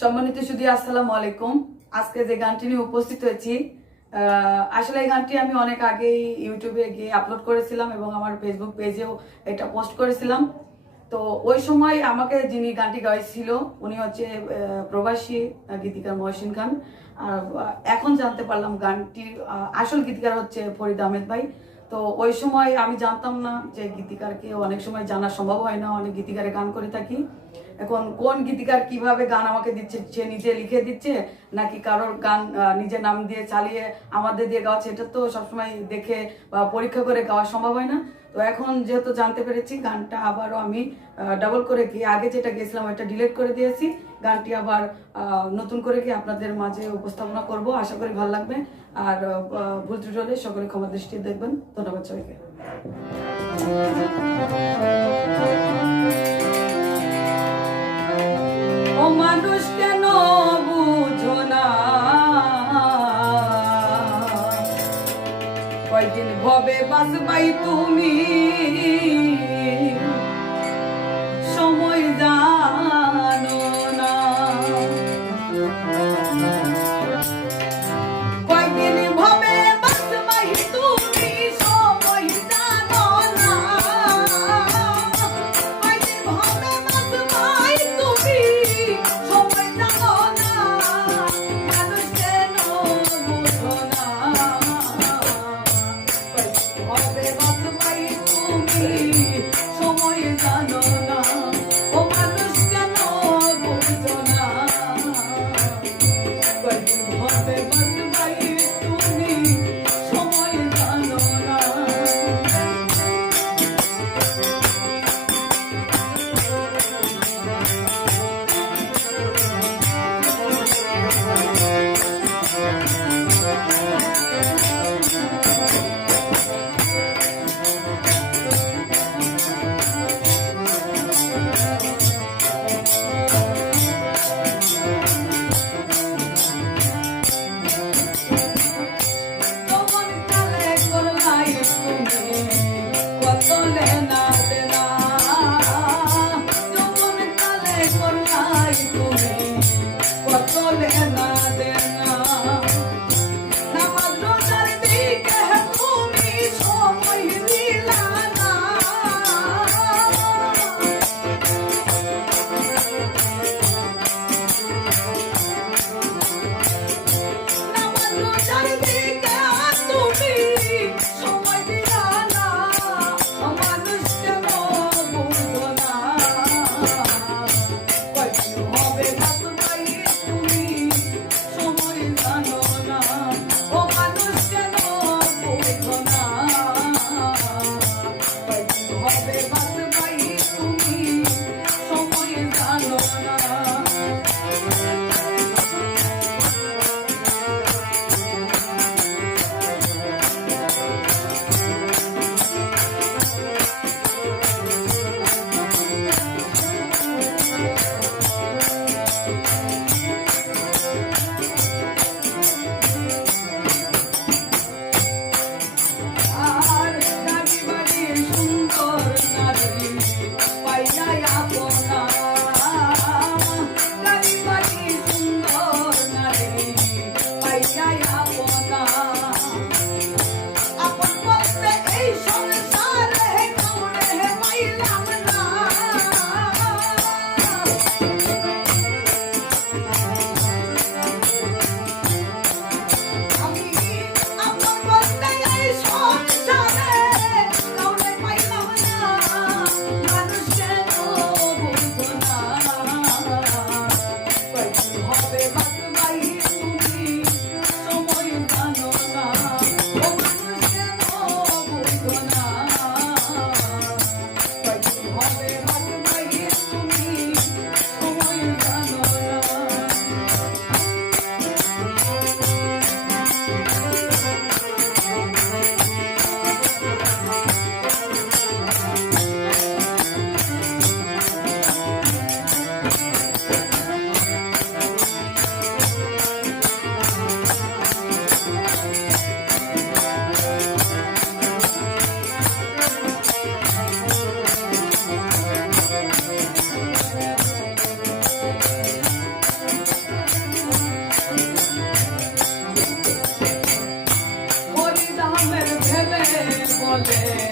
সম্মানিত সুধী, আসসালামু আলাইকুম। আজকে যে গানটি নিয়ে উপস্থিত হয়েছি, আসলে এই গানটি আমি অনেক আগেই ইউটিউবে গিয়ে আপলোড করেছিলাম এবং আমার ফেসবুক পেজেও এটা পোস্ট করেছিলাম। তো ওই সময় আমাকে যিনি গানটি গাইছিল উনি হচ্ছে প্রবাসী গীতিকার মহসিন খান। আর এখন জানতে পারলাম গানটির আসল গীতিকার হচ্ছে ফরিদ আহমেদ ভাই। তো ওই সময় আমি জানতাম না যে গীতিকারকে অনেক সময় জানা সম্ভব হয় না, অনেক গীতিকারে গান করে থাকি। এখন কোন গীতিকার কিভাবে গান আমাকে দিচ্ছে, সে নিজে লিখে দিচ্ছে নাকি কারোর গান নিজের নাম দিয়ে চালিয়ে আমাদের দিয়ে গাওয়াচ্ছে, এটা তো সবসময় দেখে বা পরীক্ষা করে গাওয়া সম্ভব হয় না। তো এখন যেহেতু জানতে পেরেছি, গানটা আবারও আমি ডাবল করে গিয়ে আগে যেটা গেছিলাম এটা ডিলিট করে দিয়েছি। গানটি আবার নতুন করে গিয়ে আপনাদের মাঝে উপস্থাপনা করব, আশা করি ভালো লাগবে। আর ভুল ত্রুটি হলে সকলে ক্ষমা দৃষ্টি দেখবেন। ধন্যবাদ সবাইকে। ও মানুষ কেন বুঝো না, কয়দিন ভবে বাঁচবাই তুমি, সময় জানো না। কয়দিন ভবে বাঁচবাই তুমি, সময় জানো না। কয়দিন ভবে বাঁচবাই তুমি, সময় জানো না। মানুষ কেন বুঝো না, হবে বাঁচবাই তুমি, সময় জানো না। ও মানুষ কেন বুঝো না, কয়দিন হবে বাঁচবাই তুমি, সময় জানো না। বলে